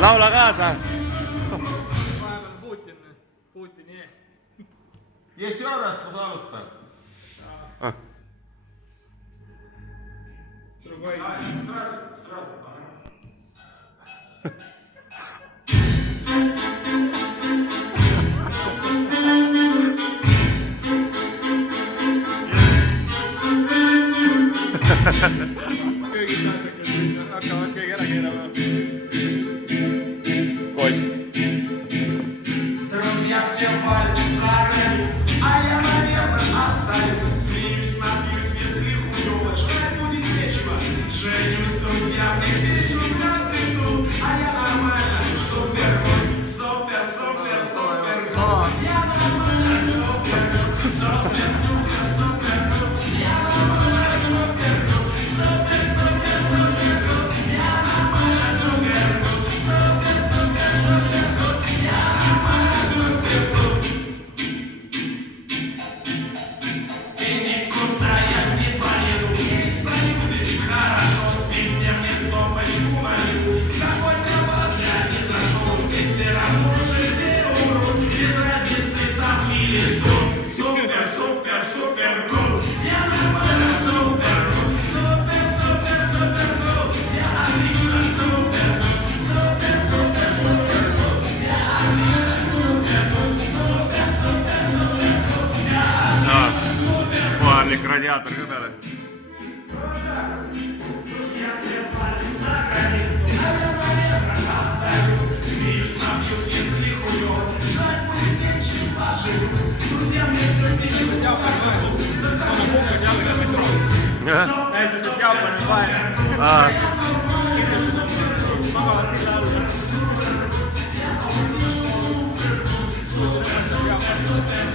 Laula kaasa. Putini. Yes horas, kus alustan? Другой. Сразу. Köögid tahetakse, et hakkavad keegi ära keerama. Kost. Друзья все пальцы загорелись, а я, наверное, останусь. Смеюсь, напьюсь, если хуёво, жрать будет нечего. Женюсь, друзья мне пишут, как ты тут, а я нормально, супер, супер, супер, супер, я нормально, супер, супер, супер, супер, я нормально, супер, супер, супер, супер, я нормально, супер, супер, супер, супер, я нормально, супер. И никуда я не поеду, и в Союзе хорошо, везде мне стопочку налью. Какой табак я не зашел, и все равно же все умрут, без разницы там или тут. Супер, супер, супер, гуд, я нормально, супер, супер, супер, супер, гуд, я отлично, супер, супер, супер, супер, гуд, я отлично, супер, супер, супер, супер, гуд, я Kohalik radiaator ka peale. Друзья все пальцы за границу, а я, наверное, остаюсь. Смеюсь, напьюсь, если хуёво, жать будет нечего, живу. Друзья мне все пишут, Взяв понимаєш, вона бомба взяли на метро. Навіть взяв понимає. Мама сідала. супер,